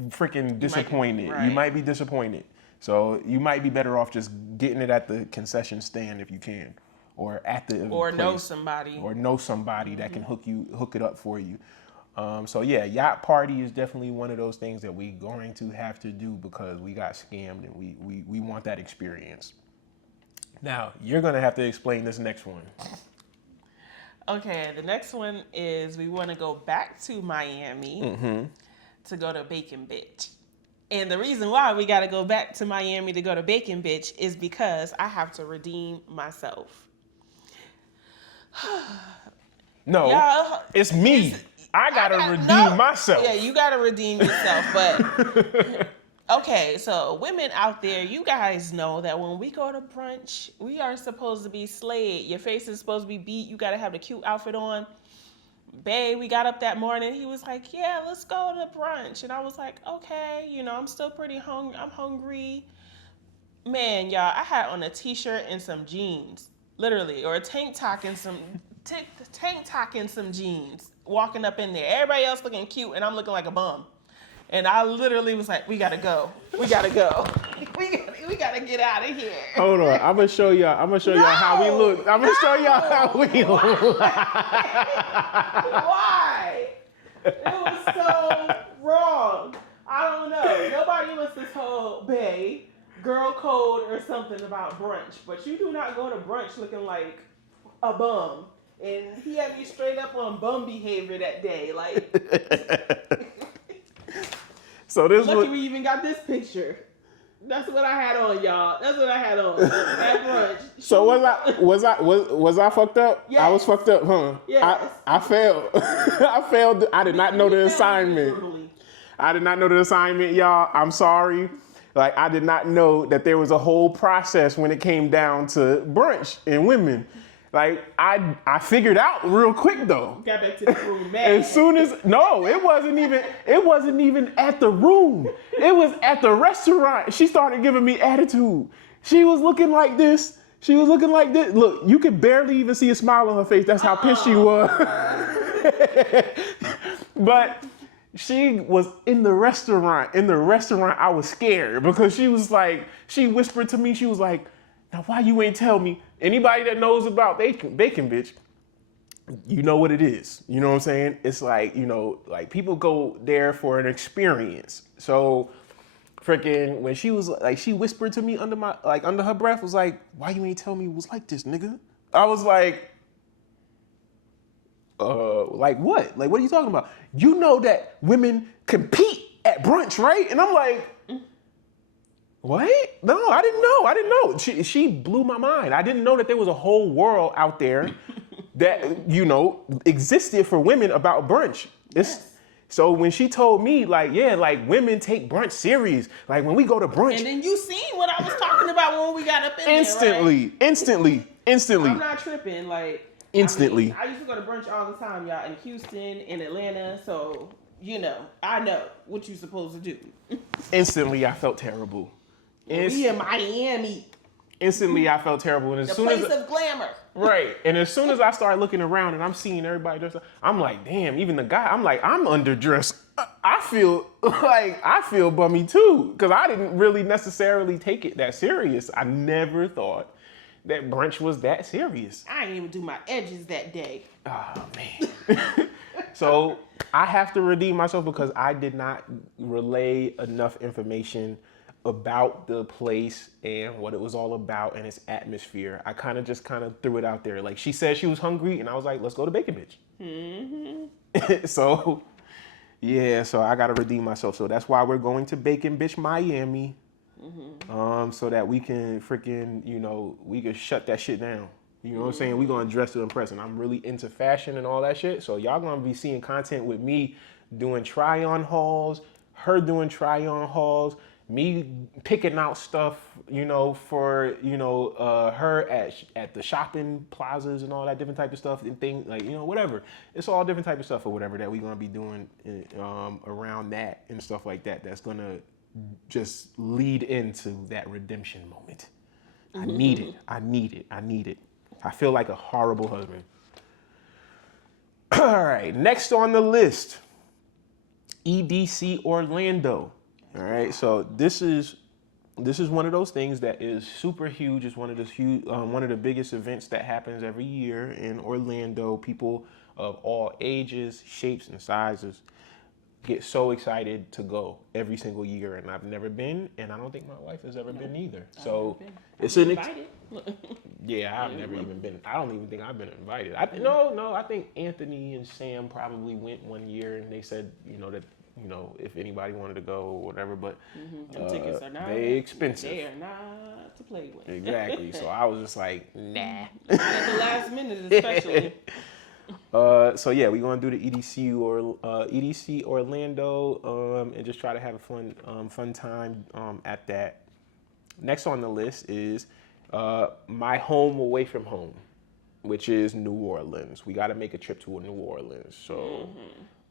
freaking disappointed. right. You might be disappointed. So you might be better off just getting it at the concession stand if you can, or at the Or know place. somebody. Or know somebody that can hook it up for you. So yeah, yacht party is definitely one of those things that we going to have to do because we got scammed and we want that experience. Now, you're going to have to explain this next one. Okay, the next one is we want to go back to Miami to go to Bacon Bitch. And the reason why we got to go back to Miami to go to Bacon Bitch is because I have to redeem myself. No, Y'all, it's me. I got to redeem myself. Yeah, you got to redeem yourself. But, okay, so women out there, you guys know that when we go to brunch, we are supposed to be slayed. Your face is supposed to be beat. You got to have the cute outfit on. Babe, we got up that morning. He was like, yeah, let's go to brunch. And I was like, okay, you know, I'm still pretty hungry. I'm hungry. Man, y'all, I had on a t-shirt and some jeans, literally, or a tank top and some jeans, walking up in there. Everybody else looking cute, and I'm looking like a bum. And I literally was like, we gotta go. We gotta go. We gotta get out of here. Hold on. I'm gonna show y'all how we look. I'm gonna show y'all how we look. Why? It was so wrong. I don't know. Nobody must have told Bae girl code or something about brunch, but you do not go to brunch looking like a bum. And he had me straight up on bum behavior that day. Like, so this lucky we even got this picture. That's what I had on, y'all. That's what I had on at brunch. So was I fucked up? Yes. I was fucked up, huh? Yes. I failed. I failed. I did not know the assignment. I did not know the assignment, y'all. I'm sorry. Like, I did not know that there was a whole process when it came down to brunch and women. Like, I figured out real quick though. Got back to the room, man. As soon as it wasn't even at the room. It was at the restaurant. She started giving me attitude. She was looking like this. Look, you could barely even see a smile on her face. That's how pissed she was. But she was in the restaurant. I was scared because she whispered to me, she was like, now why you ain't tell me? Anybody that knows about Bacon Bitch, you know what it is. You know what I'm saying? It's like, you know, like people go there for an experience. So freaking when she was like, she whispered to me under her breath, was like, why you ain't tell me it was like this, nigga? I was like what? Like, what are you talking about? You know that women compete at brunch, right? And I'm like, what? No, I didn't know. She blew my mind. I didn't know that there was a whole world out there that, you know, existed for women about brunch. So when she told me, like, yeah, like women take brunch serious. Like when we go to brunch. And then you seen what I was talking about when we got up in instantly, there, right? Instantly. I'm not tripping. Like, instantly. I used to go to brunch all the time, y'all, in Houston, in Atlanta. So, you know, I know what you're supposed to do. Instantly, I felt terrible. We in Miami. Instantly, I felt terrible. And the place of glamour. Right. And as soon as I started looking around and I'm seeing everybody dressed up, I'm like, damn, even the guy, I'm like, I'm underdressed. I feel bummy too. Because I didn't really necessarily take it that serious. I never thought that brunch was that serious. I didn't even do my edges that day. Oh, man. So I have to redeem myself because I did not relay enough information about the place and what it was all about and its atmosphere. I kind of threw it out there. Like, she said she was hungry and I was like, let's go to Bacon Bitch. Mm-hmm. So I got to redeem myself. So that's why we're going to Bacon Bitch Miami. Mm-hmm. So that we can freaking, you know, we can shut that shit down. You know what I'm saying? We're going to dress to impress. And I'm really into fashion and all that shit. So y'all going to be seeing content with me doing try-on hauls, her doing try-on hauls, me picking out stuff, you know, for, you know, her at the shopping plazas and all that different type of stuff and things, like, you know, whatever. It's all different type of stuff or whatever that we're going to be doing around that and stuff like that. That's going to just lead into that redemption moment. I need it. I feel like a horrible husband. All right, next on the list, EDC Orlando. All right, so this is one of those things that is super huge. It's one of the biggest events that happens every year in Orlando. People of all ages, shapes, and sizes get so excited to go every single year, and I've never been, and I don't think my wife has ever been either. So it's an Invited. yeah, I've never even been. I don't even think I've been invited. No, I think Anthony and Sam probably went one year, and they said, that if anybody wanted to go or whatever, but Them tickets are not they expensive. They are not to play with. Exactly. So I was just like, nah. At the last minute, especially. So yeah, we're gonna do the EDC Orlando, and just try to have a fun time at that. Next on the list is my home away from home, which is New Orleans. We got to make a trip to New Orleans. So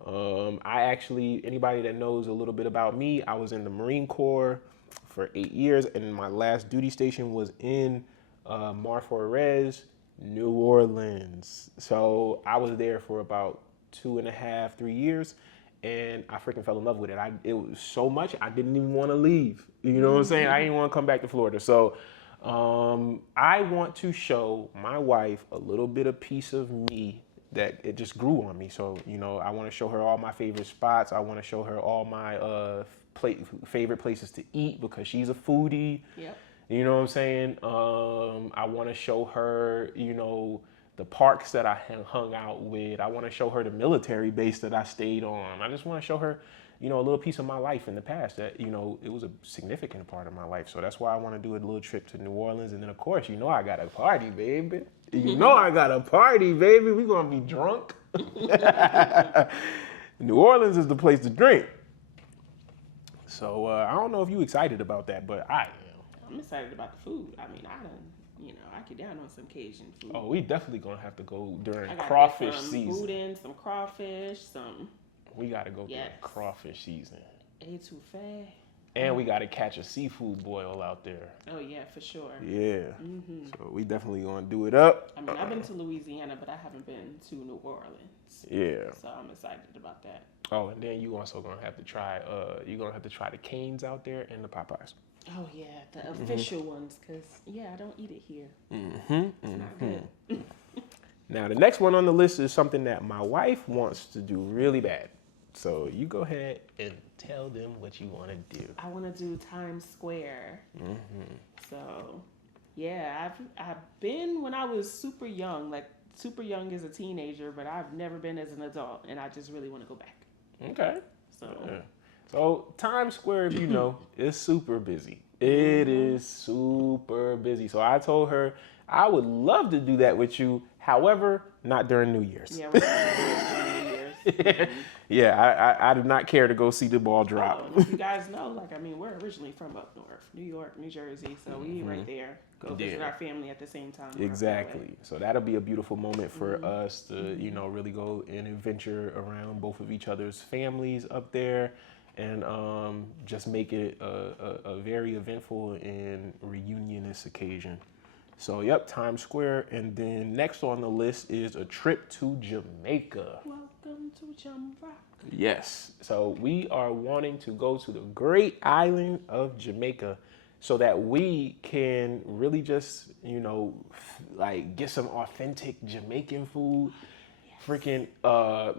anybody that knows a little bit about me, I was in the Marine Corps for 8 years, and my last duty station was in Marfort-Rez, New Orleans. So I was there for about 2.5, 3 years, and I freaking fell in love with it. It was so much, I didn't even want to leave. You know what I'm saying? I didn't want to come back to Florida. So I want to show my wife a little bit of piece of me that it just grew on me. So, I want to show her all my favorite spots. I want to show her all my favorite places to eat because she's a foodie. Yep. You know what I'm saying? I want to show her, the parks that I hung out with. I want to show her the military base that I stayed on. I just want to show her, a little piece of my life in the past that, it was a significant part of my life. So that's why I want to do a little trip to New Orleans. And then, of course, I got a party, baby. I got a party, baby. We're going to be drunk. New Orleans is the place to drink. So I don't know if you're excited about that, but I am. I'm excited about the food. I mean, I get down on some Cajun food. Oh, we definitely gonna have to go during I crawfish some season. Boudin, some crawfish, some. We gotta go during crawfish season. Etouffee. And we gotta catch a seafood boil out there. Oh yeah, for sure. Yeah. So we definitely gonna do it up. I mean, I've been to Louisiana, but I haven't been to New Orleans. Yeah. So I'm excited about that. Oh, and then you also gonna have to try. You're gonna have to try the Canes out there and the Popeyes. Oh yeah, the official ones, cause I don't eat it here. It's not good. Now the next one on the list is something that my wife wants to do really bad. So you go ahead and tell them what you want to do. I want to do Times Square. So yeah, I've been when I was super young as a teenager, but I've never been as an adult, and I just really want to go back. Okay. So. So Times Square, if you know, is super busy. It is super busy. So I told her I would love to do that with you. However, not during New Year's. Yeah, we're not during New Year's. Yeah, I do not care to go see the ball drop. Oh, you guys know, we're originally from up north, New York, New Jersey, so we right there. Go visit our family at the same time. Exactly. So that'll be a beautiful moment for us to, really go and adventure around both of each other's families up there. And just make it a very eventful and reunionist occasion. So, yep, Times Square. And then next on the list is a trip to Jamaica. Welcome to Jamrock. Yes. So we are wanting to go to the great island of Jamaica so that we can really just, get some authentic Jamaican food. Freaking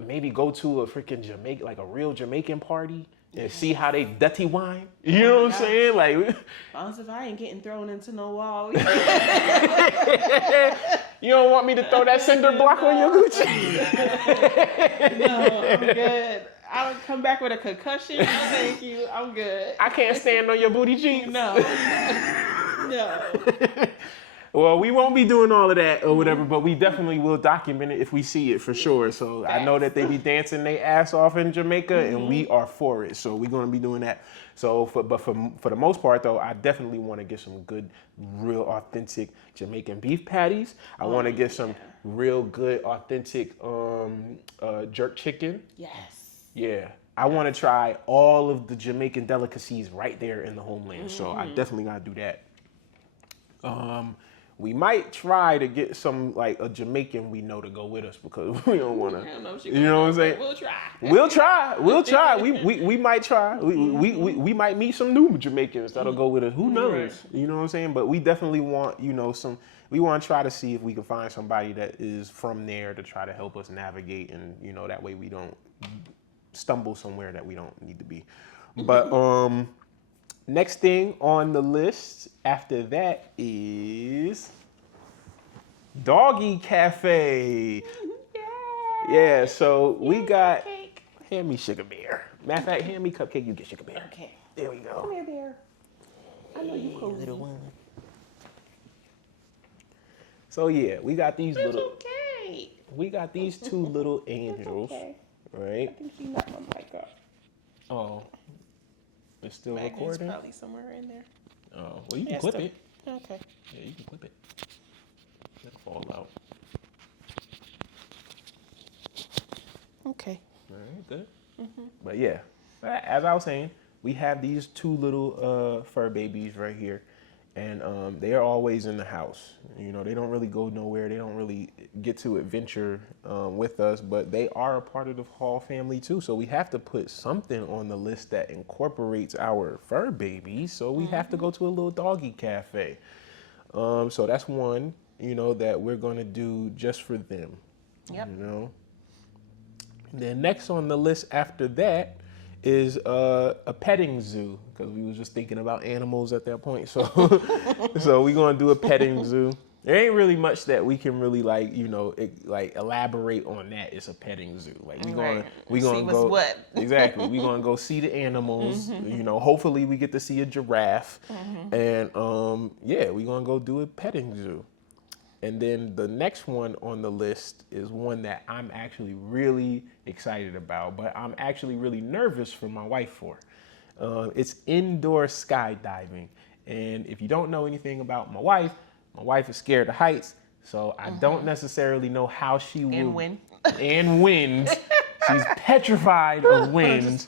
maybe go to a freaking Jamaican, a real Jamaican party. And see how they dirty wine. You know what I'm saying? As long as if I ain't getting thrown into no wall. You don't want me to throw that cinder block on your Gucci? No, I'm good. I would come back with a concussion. No, thank you. I'm good. I can't stand on your booty cheeks. No. No. Well, we won't be doing all of that or whatever, but we definitely will document it if we see it for sure. So I know that they be dancing their ass off in Jamaica, and we are for it. So we're gonna be doing that. So, for the most part though, I definitely want to get some good, real authentic Jamaican beef patties. I want to get some real good, authentic jerk chicken. Yes. Yeah. I want to try all of the Jamaican delicacies right there in the homeland. So I definitely gotta do that. We might try to get some like a Jamaican we know to go with us because we don't want to. I don't know if she You know what I'm saying? We'll try. We'll try. We might try. We might meet some new Jamaicans that'll go with us. Who knows? Right. You know what I'm saying? But we definitely want, some. We want to try to see if we can find somebody that is from there to try to help us navigate, and that way we don't stumble somewhere that we don't need to be. But next thing on the list after that is Doggy Cafe. Yeah, so we got Cake. hand me Sugar Bear. Matter of fact, hand me Cupcake, you get Sugar Bear. Okay. There we go. Come here, Bear. I know you cozy. Little one. So yeah, we got these It's little. okay. We got these two little angels, Okay. I right? think she knocked my mic up. Oh, it's still Magnet's recording. probably somewhere in there. Oh, well you can Yeah, clip still- it. Okay. Yeah, you can clip it. It'll fall out. Okay. All right, good. But yeah, as I was saying, we have these two little fur babies right here, and they are always in the house. They don't really go nowhere. They don't really get to adventure with us, but they are a part of the Hall family too. So we have to put something on the list that incorporates our fur babies. So we have to go to a little doggy cafe. So that's one, that we're gonna do just for them. Yep. Then next on the list after that is a petting zoo, because we was just thinking about animals at that point. So so we're gonna do a petting zoo. There ain't really much that we can really elaborate on that. It's a petting zoo. Like we gonna See what's go what. exactly. We gonna go see the animals. Hopefully we get to see a giraffe, and we gonna go do a petting zoo. And then the next one on the list is one that I'm actually really excited about, but I'm actually really nervous for my wife for. It's indoor skydiving. And if you don't know anything about my wife is scared of heights, so I don't necessarily know how she will. And wind. And wind. She's petrified of wind.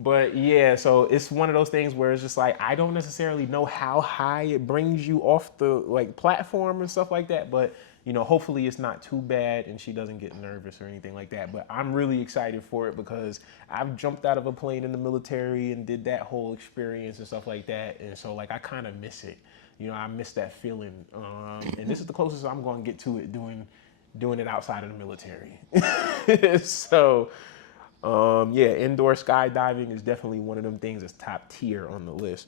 But yeah, so it's one of those things where it's just like, I don't necessarily know how high it brings you off the platform and stuff like that. But, hopefully it's not too bad and she doesn't get nervous or anything like that. But I'm really excited for it because I've jumped out of a plane in the military and did that whole experience and stuff like that. And so I kind of miss it. I miss that feeling. And this is the closest I'm going to get to it doing it outside of the military. So... indoor skydiving is definitely one of them things that's top tier on the list.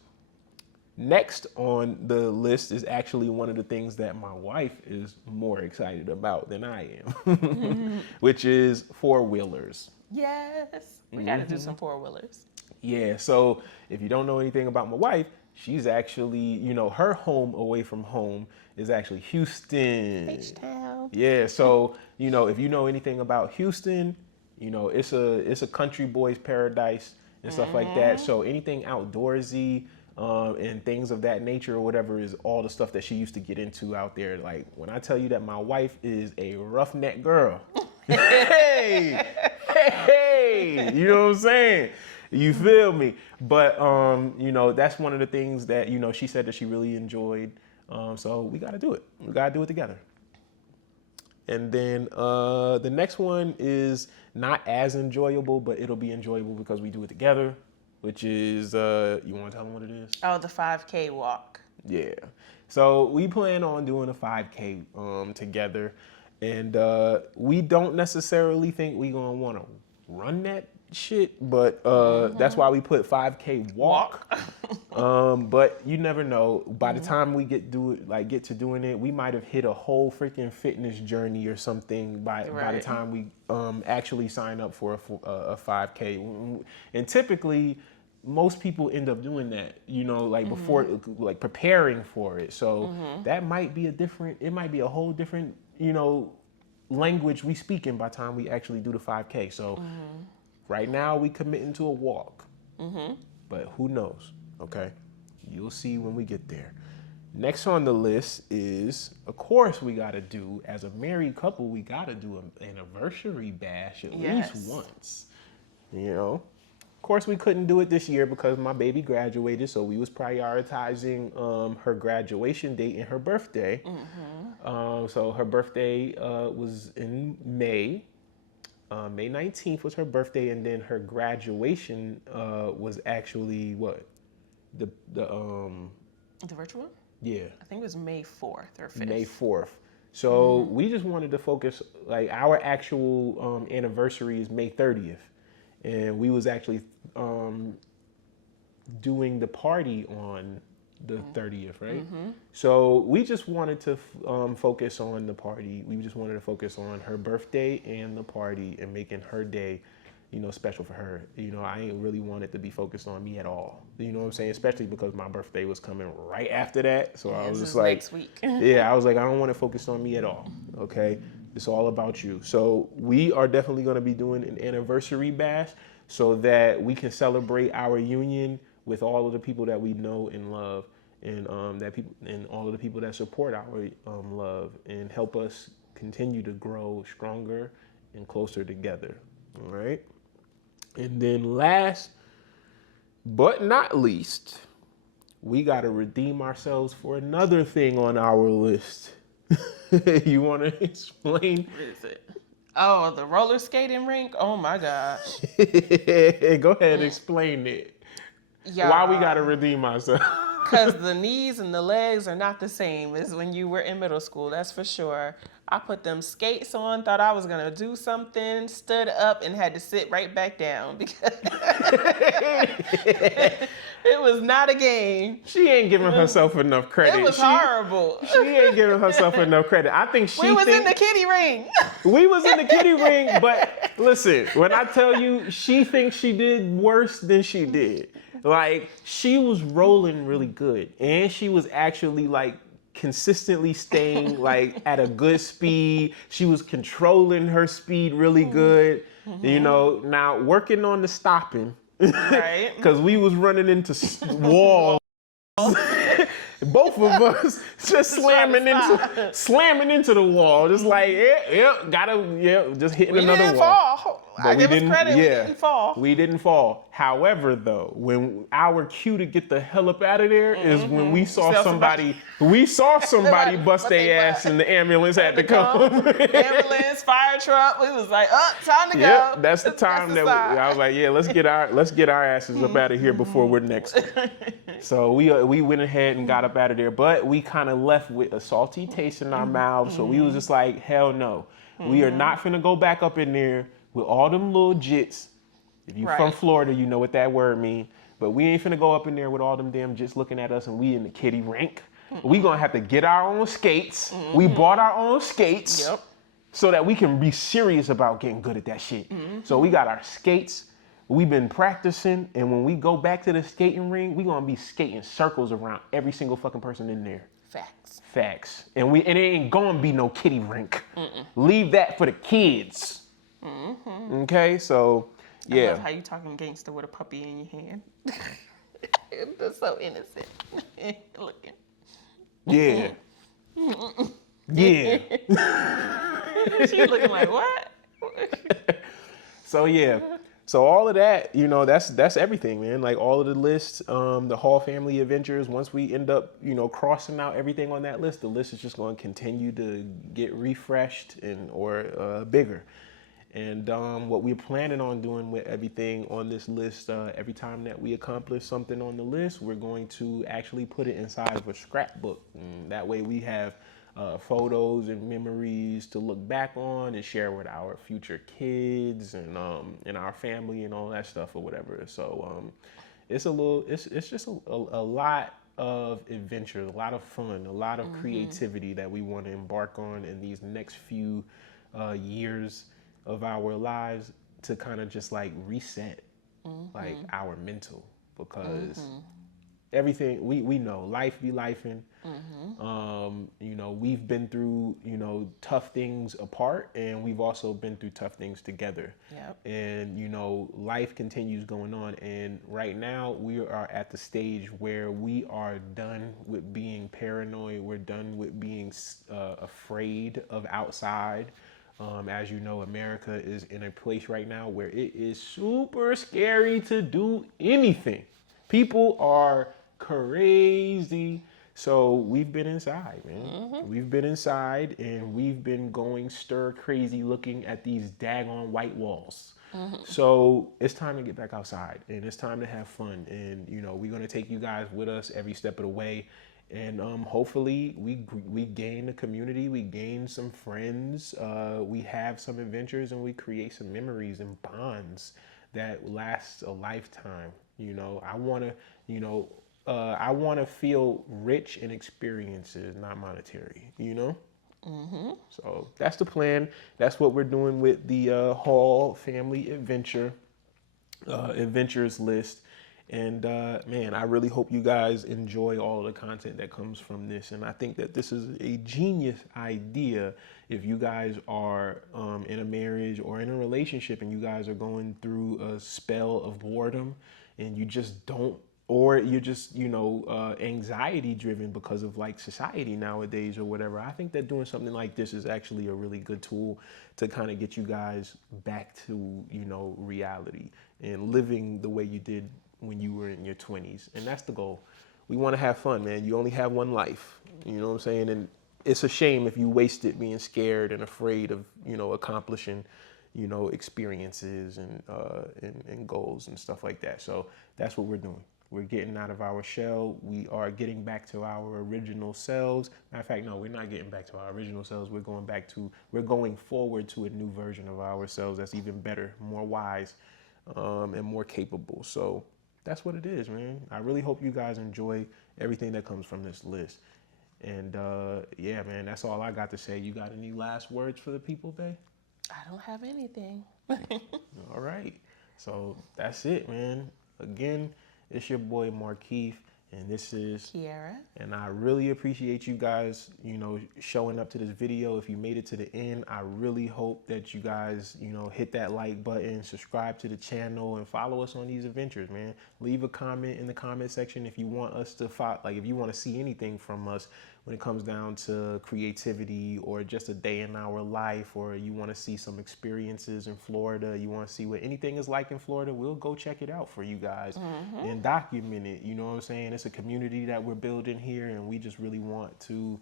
Next on the list is actually one of the things that my wife is more excited about than I am, which is four-wheelers. Yes. We got to do some four-wheelers. Yeah, so if you don't know anything about my wife, she's actually, her home away from home is actually Houston. H-Town. Yeah, so, if you know anything about Houston, it's a country boy's paradise and stuff like that. So anything outdoorsy and things of that nature or whatever is all the stuff that she used to get into out there. Like when I tell you that my wife is a roughneck girl, hey, you know what I'm saying? You feel me? But that's one of the things that she said that she really enjoyed. So we got to do it. We got to do it together. And then the next one is not as enjoyable, but it'll be enjoyable because we do it together, which is, you want to tell them what it is? Oh, the 5K walk. Yeah. So we plan on doing a 5K together. And we don't necessarily think we're going to want to run that shit, but that's why we put 5K walk. But you never know. By the time we get to doing it, we might have hit a whole freaking fitness journey or something by the time we actually sign up for a 5K. And typically, most people end up doing that, before, preparing for it. So that might be it might be a whole different, language we speak in by the time we actually do the 5K. So right now we committing to a walk, but who knows? Okay, you'll see when we get there. Next on the list is, of course, we got to do, as a married couple, we got to do an anniversary bash at least once. Of course, we couldn't do it this year because my baby graduated, so we was prioritizing her graduation date and her birthday. So her birthday was in May. May 19th was her birthday, and then her graduation was actually what? The virtual? Yeah. I think it was May 4th or 5th. May 4th. So we just wanted to focus, like our actual anniversary is May 30th. And we was actually doing the party on the 30th, right? So we just wanted to focus on the party. We just wanted to focus on her birthday and the party and making her day, special for her. I ain't really want it to be focused on me at all. You know what I'm saying? Especially because my birthday was coming right after that. So I was just like, next week. yeah, I was like, I don't want it focused on me at all. Okay. It's all about you. So we are definitely going to be doing an anniversary bash so that we can celebrate our union with all of the people that we know and love, and all of the people that support our love and help us continue to grow stronger and closer together. All right. And then last but not least, we got to redeem ourselves for another thing on our list. You want to explain? What is it? Oh, the roller skating rink? Oh my gosh. Go ahead, explain it. Yeah. Why we got to redeem ourselves? Because the knees and the legs are not the same as when you were in middle school, that's for sure. I put them skates on, thought I was going to do something, stood up and had to sit right back down because it was not a game. She ain't giving herself enough credit. It was horrible. She ain't giving herself enough credit. I think We was in the kiddie ring. We was in the kiddie ring, but listen, when I tell you, she thinks she did worse than she did. Like, she was rolling really good, and she was actually like consistently staying like at a good speed. She was controlling her speed really good. Now working on the stopping, Right. because we was running into walls. Both of us just slamming into the wall, just like just hitting We another didn't wall. fall. I give us credit, we didn't fall. We didn't fall. However, though, when our cue to get the hell up out of there is when we saw somebody bust their ass and the ambulance had to come. Ambulance, fire truck. We was like, time to go. Yep, that's the time I was like, yeah, let's get our asses up out of here before we're next. So we went ahead and got up out of there, but we kind of left with a salty taste in our mouths. So we was just like, hell no, we are not finna go back up in there with all them little jits. If you from Florida, you know what that word mean. But we ain't finna go up in there with all them damn jits looking at us and we in the kiddie rink. We gonna have to get our own skates. We bought our own skates. Yep. So that we can be serious about getting good at that shit. So we got our skates. We've been practicing, and when we go back to the skating ring, we gonna be skating circles around every single fucking person in there. Facts. And it ain't gonna be no kiddie rink. Leave that for the kids. Okay, so yeah. I love how you talking gangster with a puppy in your hand. That's so innocent looking. Yeah. Yeah. She looking like what? So yeah. So all of that, that's everything, man. Like all of the lists, the Hall Family Adventures, once we end up, crossing out everything on that list, the list is just going to continue to get refreshed or bigger. And what we're planning on doing with everything on this list, every time that we accomplish something on the list, we're going to actually put it inside of a scrapbook. And that way we have photos and memories to look back on and share with our future kids and our family and all that stuff or whatever. So it's just a lot of adventure, a lot of fun, a lot of creativity that we want to embark on in these next few years of our lives to kind of just like reset like our mental, because everything we know, life be lifing. We've been through tough things apart, and we've also been through tough things together. Yep. And life continues going on, and right now we are at the stage where we are done with being paranoid. We're done with being afraid of outside. As you know, America is in a place right now where it is super scary to do anything. People are crazy. So we've been inside, man. We've been inside and we've been going stir crazy looking at these daggone white walls. So it's time to get back outside and it's time to have fun. And, you know, we're going to take you guys with us every step of the way. And hopefully we gain a community, we gain some friends, we have some adventures, and we create some memories and bonds that last a lifetime. You know, I want to feel rich in experiences, not monetary. You know. So that's the plan. That's what we're doing with the Hall Family Adventures list. And man, I really hope you guys enjoy all the content that comes from this. And I think that this is a genius idea if you guys are in a marriage or in a relationship and you guys are going through a spell of boredom and you just don't, or you're just, anxiety driven because of like society nowadays or whatever. I think that doing something like this is actually a really good tool to kind of get you guys back to, reality and living the way you did when you were in your 20s. And that's the goal. We want to have fun, man. You only have one life. You know what I'm saying? And it's a shame if you waste it being scared and afraid of, accomplishing, experiences and goals and stuff like that. So that's what we're doing. We're getting out of our shell. We are getting back to our original selves. Matter of fact, no, we're not getting back to our original selves. We're going forward to a new version of ourselves that's even better, more wise, and more capable. So that's what it is, man. I really hope you guys enjoy everything that comes from this list. And yeah, man, that's all I got to say. You got any last words for the people, babe? I don't have anything. All right. So that's it, man. Again, it's your boy Markeith, and this is Kiara. And I really appreciate you guys, showing up to this video. If you made it to the end, I really hope that you guys, hit that like button, subscribe to the channel, and follow us on these adventures, man. Leave a comment in the comment section if you want us to if you want to see anything from us when it comes down to creativity or just a day in our life, or you want to see some experiences in Florida, you want to see what anything is like in Florida, we'll go check it out for you guys and document it. You know what I'm saying? It's a community that we're building here, and we just really want to,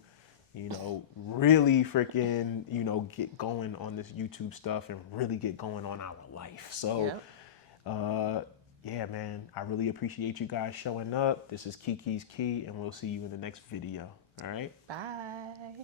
really freaking, get going on this YouTube stuff and really get going on our life. So, yeah, man, I really appreciate you guys showing up. This is Kiki's Key, and we'll see you in the next video. All right? Bye.